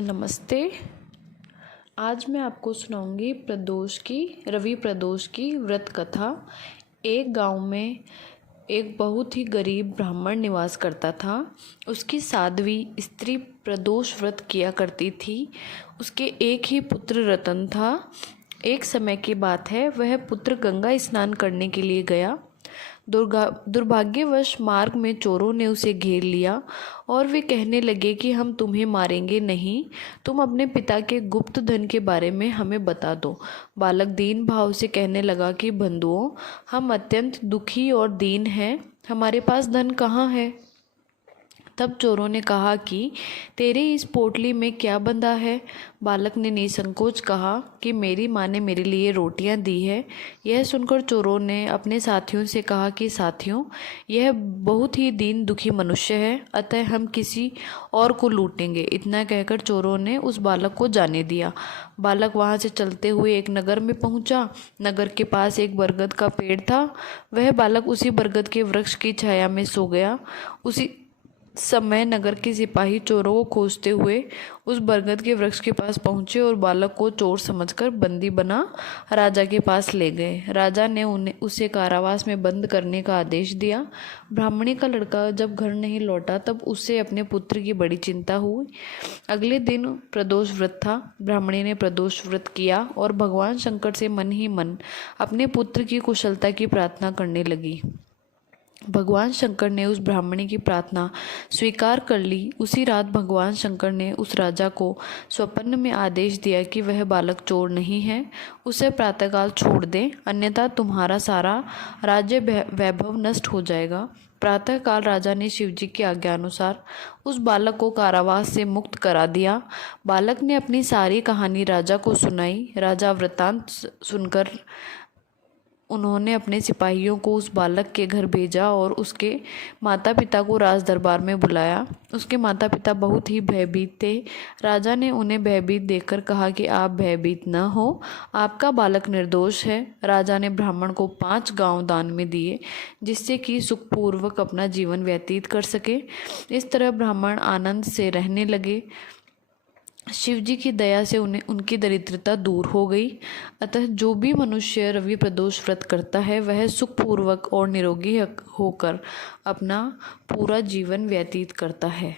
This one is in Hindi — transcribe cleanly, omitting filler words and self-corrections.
नमस्ते। आज मैं आपको सुनाऊंगी रवि प्रदोष की व्रत कथा। एक गांव में एक बहुत ही गरीब ब्राह्मण निवास करता था। उसकी साध्वी स्त्री प्रदोष व्रत किया करती थी। उसके एक ही पुत्र रतन था। एक समय की बात है, वह पुत्र गंगा स्नान करने के लिए गया। दुर्भाग्यवश मार्ग में चोरों ने उसे घेर लिया और वे कहने लगे कि हम तुम्हें मारेंगे नहीं, तुम अपने पिता के गुप्त धन के बारे में हमें बता दो। बालक दीन भाव से कहने लगा कि बंधुओं, हम अत्यंत दुखी और दीन हैं, हमारे पास धन कहाँ है। तब चोरों ने कहा कि तेरे इस पोटली में क्या बंधा है। बालक ने निसंकोच कहा कि मेरी माँ ने मेरे लिए रोटियां दी है। यह सुनकर चोरों ने अपने साथियों से कहा कि साथियों, यह बहुत ही दीन दुखी मनुष्य है, अतः हम किसी और को लूटेंगे। इतना कहकर चोरों ने उस बालक को जाने दिया। बालक वहां से चलते हुए एक नगर में पहुंचा। नगर के पास एक बरगद का पेड़ था। वह बालक उसी बरगद के वृक्ष की छाया में सो गया। उसी समय नगर के सिपाही चोरों को खोजते हुए उस बरगद के वृक्ष के पास पहुंचे और बालक को चोर समझकर बंदी बना राजा के पास ले गए। राजा ने उसे कारावास में बंद करने का आदेश दिया। ब्राह्मणी का लड़का जब घर नहीं लौटा तब उससे अपने पुत्र की बड़ी चिंता हुई। अगले दिन प्रदोष व्रत था। ब्राह्मणी ने प्रदोष व्रत किया और भगवान शंकर से मन ही मन अपने पुत्र की कुशलता की प्रार्थना करने लगी। भगवान शंकर ने उस ब्राह्मणी की प्रार्थना स्वीकार कर ली। उसी रात भगवान शंकर ने उस राजा को स्वप्न में आदेश दिया कि वह बालक चोर नहीं है, उसे प्रातःकाल छोड़ दें, अन्यथा तुम्हारा सारा राज्य वैभव नष्ट हो जाएगा। प्रातःकाल राजा ने शिवजी की आज्ञा अनुसार उस बालक को कारावास से मुक्त करा दिया। बालक ने अपनी सारी कहानी राजा को सुनाई। राजा वृतांत सुनकर उन्होंने अपने सिपाहियों को उस बालक के घर भेजा और उसके माता पिता को राज दरबार में बुलाया। उसके माता पिता बहुत ही भयभीत थे। राजा ने उन्हें भयभीत देखकर कहा कि आप भयभीत न हो, आपका बालक निर्दोष है। राजा ने ब्राह्मण को 5 गांव दान में दिए, जिससे कि सुखपूर्वक अपना जीवन व्यतीत कर सके। इस तरह ब्राह्मण आनंद से रहने लगे। शिवजी की दया से उनकी दरिद्रता दूर हो गई। अतः जो भी मनुष्य रवि प्रदोष व्रत करता है, वह सुखपूर्वक और निरोगी होकर अपना पूरा जीवन व्यतीत करता है।